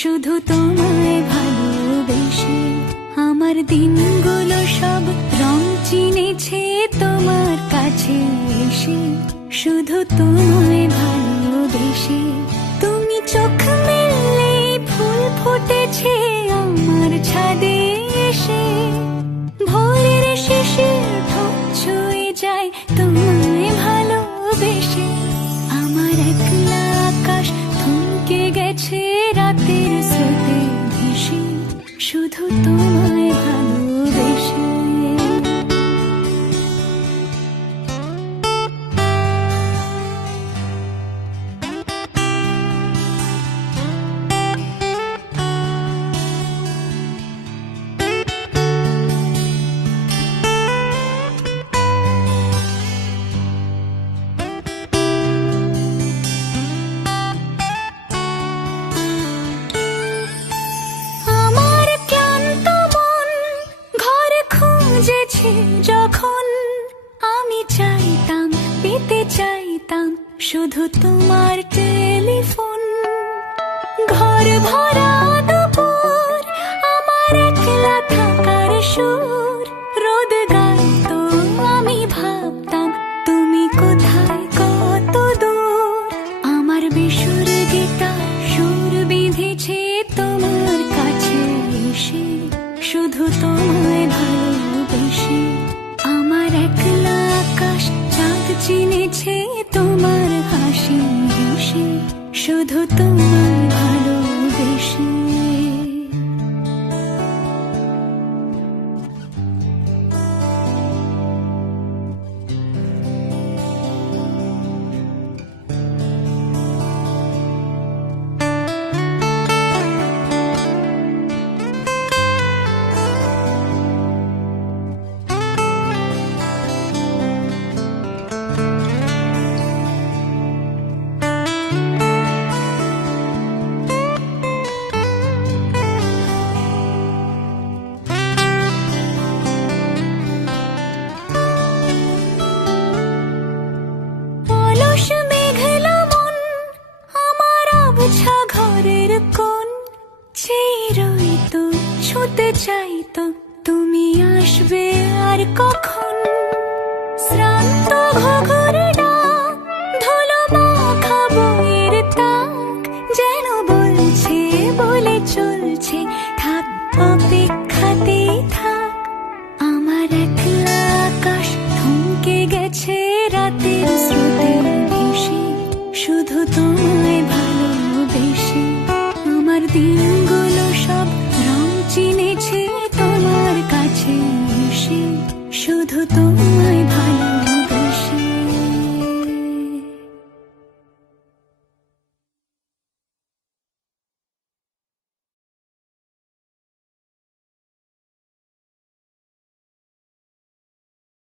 শুধু তোমায় ভালোবেসে। আমার দিনগুলো সব রং চিনেছে তোমার কাছে এসে, শুধু তোমায় ভালোবেসে। তুমি চোখ মেললে ফুল ফুটেছে আমার ছাদে এসে, ভোরের শিশির ঠোঁট ছুঁয়ে যায় তোমায় ভালোবেসে। আমার একলা আকাশ থমকে গেছে রাতের স্রোতে ভেসে, শুধু তোমায় ভালোবেসে। যখন আমি চাইতাম, পেতে চাইতাম শুধু তোমার টেলিফোন। ঘর ভরা দুপুর, আমার একলা থাকার সুর, রোদ গাইতো আমি ভাবতাম তুমি কোথায় কত দূর। আমার বেসুর গীতার সুর বিঁধেছে তোমার কাছে এসে, শুধু তোমায় ভালোবেসে। আমার একলা আকাশ চাঁদ চিনেছে তোমার হাসি হেসে, শুধু তোমায় ভালোবেসে। ঘরের কোণ চিরইতো ছুতে চাইতো তুমি আসবে আর কখন। শ্রান্ত ঘুঘু